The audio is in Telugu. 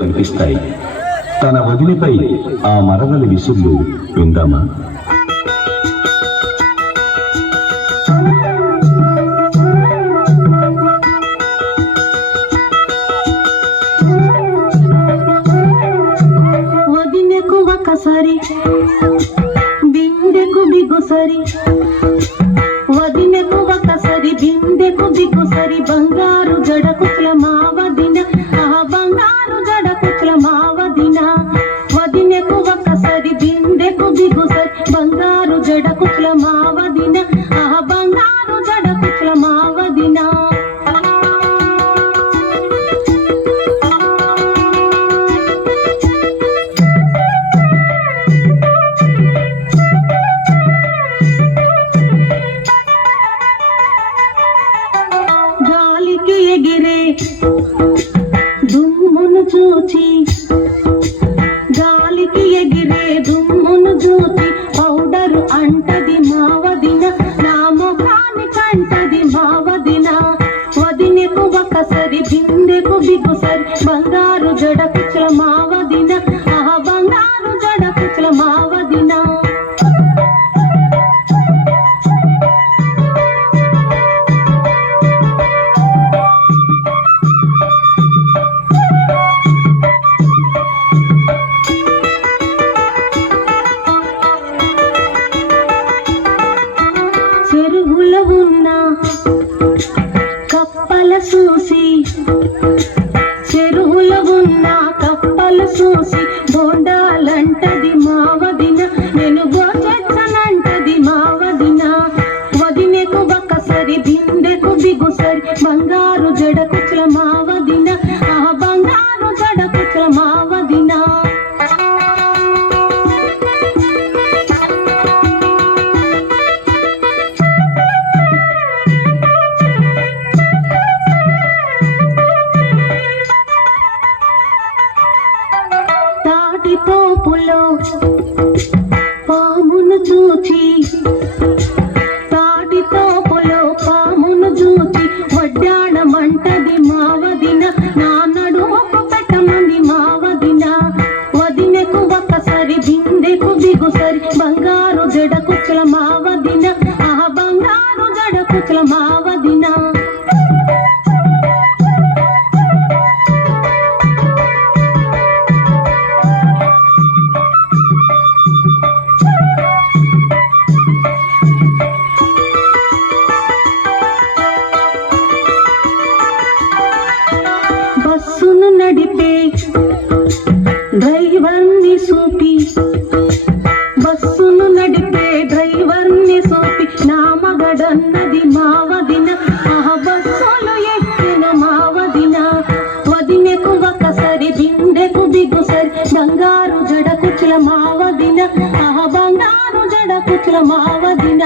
కనిపిస్తాయి. తన వదిలిపై ఆ మరదలి విసుళ్ళు విందామా? వదినకు ఒకసారి బిందెకు బిగుసరి, వదినకు ఒకసారి బిందెకు బిగుసరి, బంగారు జడ కుట్ల మా వదిన, ఆ బంగారు జడ కుట్ల మా వదిన. వదినకు ఒకసారి బిందెకు బిగుసరి, బంగారు జడ కుట్ల మా వదిన, ఆ బంగారు జడ కుట్ల మా వదిన. గాలికి ఎగిరే దుమ్మును చూచి, గాలికి ఎగిరే దుమ్మును చూచి, పౌడరు అంటది మా వదిన, నా ముఖానికి అంటది మా వదిన. వదినకు ఒకసారి బిందెకు బిగుసరి, బంగారు జడ కుచ్ల మా వదిన, ఆ బంగారు జడ కుచ్ల మా వదిన. చెరువులో ఉన్న కప్పల చూసి, చెరువులో ఉన్న కప్పలు చూసి, బోండాలంటది మా వదిన, నేను గోచెచ్చనంటది మా వదిన. వదినకు ఒకసారి బిందెకు బిగుసరి, బంగారు జడ కుచ్ల మా వదిన, ఆ బంగారు జడ కుచ్ల మా వదిన. తాటి తోపులో పామును చూచి, తాటి తోపులో పామును చూచి, వడ్డాణమంటది మా వదిన, నా నడుముకు పెట్టమంది మా వదిన. వదినకు ఒకసారి బిందెకు బిగుసరి, బంగారు జడ కుచ్ల మా వదిన, ఆ బంగారు జడ కుచ్ల మా వదిన. బస్సును నడిపే డ్రైవర్ని చూపి, బస్సును నడిపే డ్రైవర్ని చూపి, నా మగడన్నది మా వదిన, ఆ బస్సులు ఎక్కిన మా వదిన. వదినకు ఒకసారి బిందెకు బిగుసరి, బంగారు జడ కుచ్ల మా వదిన, ఆ బంగారు జడ కుచ్ల మా వదిన.